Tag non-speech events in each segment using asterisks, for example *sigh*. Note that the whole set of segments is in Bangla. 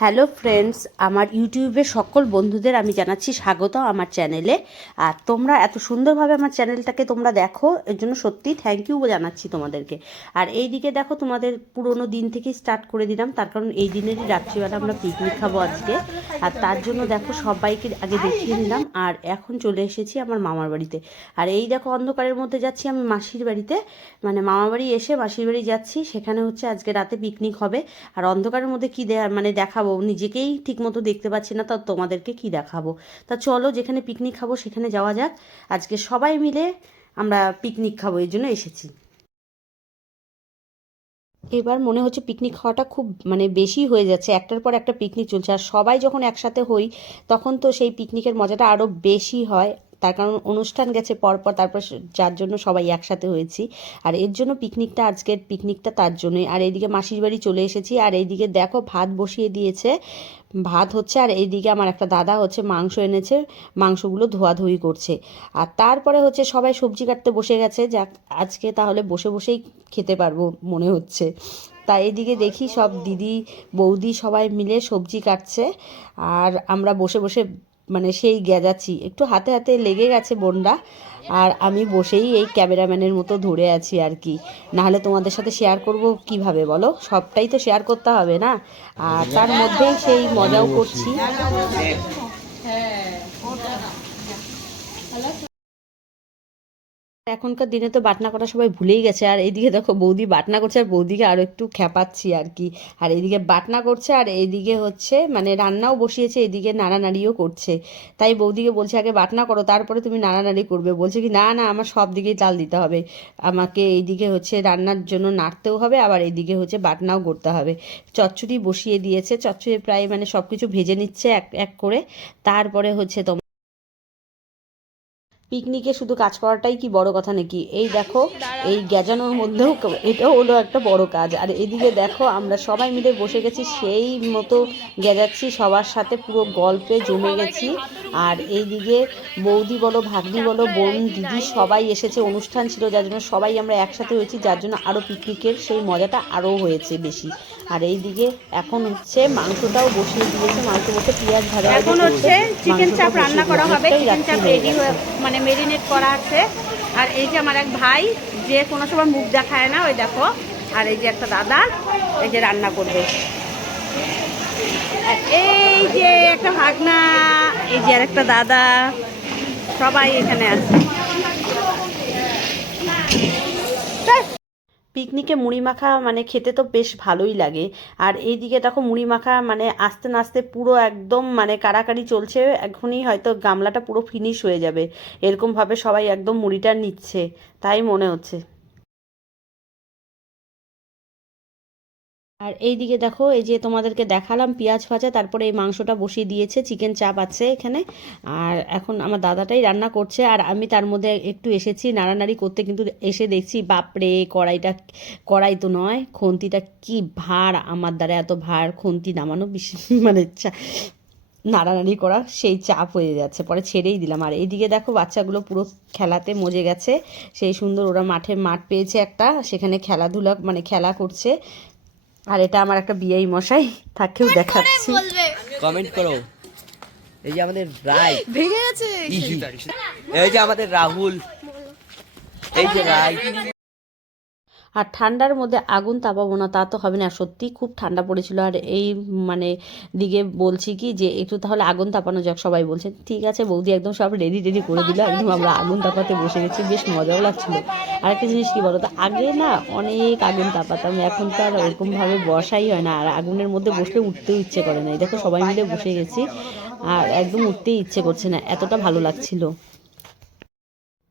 হ্যালো ফ্রেন্ডস আমার ইউটিউবে সকল বন্ধুদের আমি জানাচ্ছি স্বাগত আমার চ্যানেলে। আর তোমরা এত সুন্দরভাবে আমার চ্যানেলটাকে তোমরা দেখো, এর জন্য সত্যি থ্যাংক ইউ জানাচ্ছি তোমাদেরকে। আর এই দিকে দেখো তোমাদের পুরোনো দিন থেকেই স্টার্ট করে দিলাম, তার কারণ এই দিনেরই রাত্রিবেলা আমরা পিকনিক খাব আজকে। আর তার জন্য দেখো সবাইকে আগে দেখিয়ে নিলাম, আর এখন চলে এসেছি আমার মামার বাড়িতে। আর এই দেখো অন্ধকারের মধ্যে যাচ্ছি আমি মাসির বাড়িতে। মানে মামার বাড়ি এসে মাসির বাড়ি যাচ্ছি, সেখানে হচ্ছে আজকে রাতে পিকনিক হবে। আর অন্ধকারের মধ্যে কী মানে দেখাবো নিজেকেই ঠিকমতো দেখতে পাচ্ছি না, তা তোমাদেরকে কি দেখাবো? তা চলো যেখানে পিকনিক খাব সেখানে যাওয়া যাক। আজকে সবাই মিলে আমরা পিকনিক খাব এই জন্য এসেছি। এবার মনে হচ্ছে পিকনিক খাওয়াটা খুব মানে বেশি হয়ে যাচ্ছে, একটার পর একটা পিকনিক চলছে। আর সবাই যখন একসাথে হই, তখন তো সেই পিকনিকের মজাটা আরও বেশি হয়। তার কারণ অনুষ্ঠান গেছে পরপর, তারপর যার জন্য সবাই একসাথে হয়েছি। আর এর জন্য পিকনিকটা, আজকের পিকনিকটা তার জন্যই। আর এইদিকে মাসির বাড়ি চলে এসেছি। আর এইদিকে দেখো ভাত বসিয়ে দিয়েছে। ভাত হচ্ছে, আর এইদিকে আমার একটা দাদা হচ্ছে মাংস এনেছে, মাংসগুলো ধোয়াধুয়ি করছে। আর তারপরে হচ্ছে সবাই সবজি কাটতে বসে গেছে। যাক, আজকে তাহলে বসে বসেই খেতে পারব মনে হচ্ছে। তা এইদিকে দেখি সব দিদি, বৌদি সবাই মিলে সবজি কাটছে। আর আমরা বসে বসে মানে সেই গেজাচ্ছি একটু হাতে হাতে লেগে গেছে বোনরা আর আমি বসেই এই ক্যামেরাম্যানের মতো ধরে আছি আর কি নাহলে তোমাদের সাথে শেয়ার করব কীভাবে বলো সবটাই তো শেয়ার করতে হবে না আর তার মধ্যেই সেই মজাও করছি এখনকার দিনে তো বাটনা করা সবাই ভুলেই গেছে, আর এইদিকে দেখো বৌদি বাটনা করছে, আর বৌদিকে আরও একটু খেপাচ্ছি আর কি। আর এইদিকে বাটনা করছে, আর এইদিকে হচ্ছে মানে রান্নাও বসিয়েছে, এইদিকে নাড়ানাড়িও করছে। তাই বৌদিকে বলছে, আগে বাটনা করো, তারপরে তুমি নাড়ানাড়ি করবে। বলছে কি, না না, আমার সব দিকেই তাল দিতে হবে। আমাকে এইদিকে হচ্ছে রান্নার জন্য নাড়তেও হবে, আবার এইদিকে হচ্ছে বাটনাও করতে হবে। চচ্চড়ি বসিয়ে দিয়েছে, চচ্চড়ি প্রায় মানে সব কিছু ভেজে নিচ্ছে এক এক করে। তারপরে হচ্ছে তোমার পিকনিকে শুধু কাজ করাটাই কি বড় কথা নাকি? এই দেখো এই গ্যাজানোর মধ্যেও এটাও হলো একটা বড় কাজ। আর এদিকে দেখো আমরা সবাই মিলে বসে গেছি সেই মতো গেজাচ্ছি সবার সাথে পুরো গল্পে জমে গেছি। আর এইদিকে বৌদি বলো ভাগ্নি বলো বোন দিদি সবাই এসেছে অনুষ্ঠান ছিল যার জন্য সবাই আমরা একসাথে হয়েছি যার জন্য আরও পিকনিকের সেই মজাটা আরও হয়েছে বেশি। আর এইদিকে এখন হচ্ছে মাংসটাও বসিয়ে দিয়েছে মাংস বসে পেঁয়াজ ভাজা এখন হচ্ছে চিকেন চাপ রান্না করা হবে চিকেন চাপ রেডি হয়ে মানে মেরিনেট করা আছে। আর এই যে আমার এক ভাই যে কোনো সময় মুখ দেখায় না ওই দেখো। আর এই যে একটা দাদা এই যে রান্না করবে। এই যে একটা ভাগনা এই যে আর একটা দাদা সবাই এখানে আছে। পিকনিকে মুড়ি মাখা মানে খেতে তো বেশ ভালোই লাগে। আর এই দিকে দেখো মুড়ি মাখা মানে আস্তে নাস্তে পুরো একদম মানে কাড়াকাড়ি চলছে, এখনই হয়তো গামলাটা পুরো ফিনিশ হয়ে যাবে। এরকমভাবে সবাই একদম মুড়িটা নিচ্ছে, তাই মনে হচ্ছে। আর এই দিকে দেখো, এই যে তোমাদেরকে দেখালাম পেঁয়াজ ভাজা, তারপরে এই মাংসটা বসিয়ে দিয়েছে, চিকেন চাপ আছে এখানে। আর এখন আমার দাদাটাই রান্না করছে, আর আমি তার মধ্যে একটু এসেছি, নাড়ানাড়ি করতে, কিন্তু এসে দেখছি, বাপরে, কড়াইটা, কড়াই তো নয়, খুন্তিটা কি ভার, আমার দ্বারা এত ভার, খুন্তি নামানো বিশেষ *laughs* মানে নাড়ানাড়ি করা, সেই চাপ হয়ে যাচ্ছে, পরে ছেড়েই দিলাম। আর এইদিকে দেখো, বাচ্চাগুলো পুরো খেলাতে মজে গেছে, সেই সুন্দর ওরা মাঠে মাঠ পেয়েছে একটা, সেখানে খেলাধুলা মানে খেলা করছে। আর এটা আমার একটা বিয়ে মশাই তাকেও দেখাচ্ছি। কমেন্ট করো। এই যে আমাদের রায়। ভেঙে গেছে। এই যে আমাদের রাহুল। এই যে রায়। আর ঠান্ডার মধ্যে আগুন তাপাবো না তা তো হবে না। সত্যি খুব ঠান্ডা পড়েছিল। আর এই মানে দিকে বলছি কি যে একটু তাহলে আগুন তাপানো যাক সবাই বলছে। ঠিক আছে বৌদি একদম সব রেডি রেডি করে দিল। একদম আমরা আগুন তাপাতে বসে গেছি। বেশ মজাও লাগছিল। আর একটা জিনিস কি বলো তো আগে না অনেক আগুন তাপাতাম। এখন তো আর ওরকমভাবে বসাই হয় না। আর আগুনের মধ্যে বসলে উঠতেও ইচ্ছে করে না। এই দেখো সবাই মিলে বসে গেছি। আর একদম উঠতেই ইচ্ছে করছে না। এতটা ভালো লাগছিল।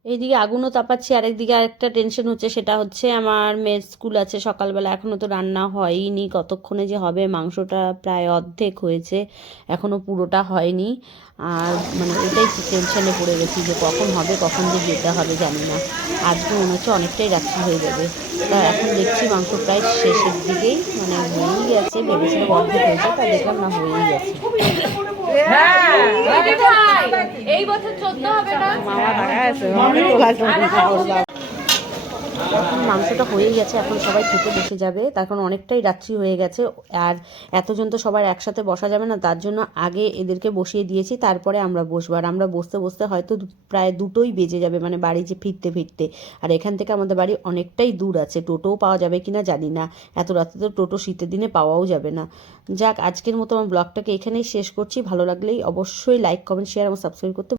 এইদিকে আগুনও তাপাচ্ছি, আরেকদিকে আরেকটা টেনশন হচ্ছে, সেটা হচ্ছে আমার মেয়ের স্কুল আছে সকালবেলা এখনও তো রান্না হয়নি, কতক্ষণে যে হবে, মাংসটা প্রায় অর্ধেক হয়েছে এখনও পুরোটা হয়নি, আর মানে ওইটাই টেনশনে পড়ে গেছি যে কখন হবে, কখন যে যেতে হবে জানি না, আজকে মনে হচ্ছে অনেকটাই রাত্রি হয়ে যাবে, তা এখন দেখছি মাংস প্রায় শেষের দিকেই মানে হয়েই গেছে, ভেবেছিলাম অর্ধেক হয়েছে, তা দেখলাম না হয়েই গেছে। এই বছর চোদ্দ হবে না মামা দাঁড়ায় আছে মামা তোলা এখন মাংসটা হয়ে গেছে, এখন সবাই খেতে বসে যাবে। তার কারণ অনেকটাই রাত্রি হয়ে গেছে, আর এতজন তো সবার একসাথে বসা যাবে না, তার জন্য আগে এদেরকে বসিয়ে দিয়েছি, তারপরে আমরা বসবো। আর আমরা বসতে বসতে হয়তো প্রায় দুটোই বেজে যাবে মানে বাড়ি যে ফিরতে ফিরতে। আর এখান থেকে আমাদের বাড়ি অনেকটাই দূর আছে, টোটোও পাওয়া যাবে কি না জানি না। এত রাতে তো টোটো শীতের দিনে পাওয়াও যাবে না। যাক, আজকের মতো আমার ব্লগটাকে এখানেই শেষ করছি। ভালো লাগলেই অবশ্যই লাইক কমেন্ট শেয়ার এবং সাবস্ক্রাইব করতে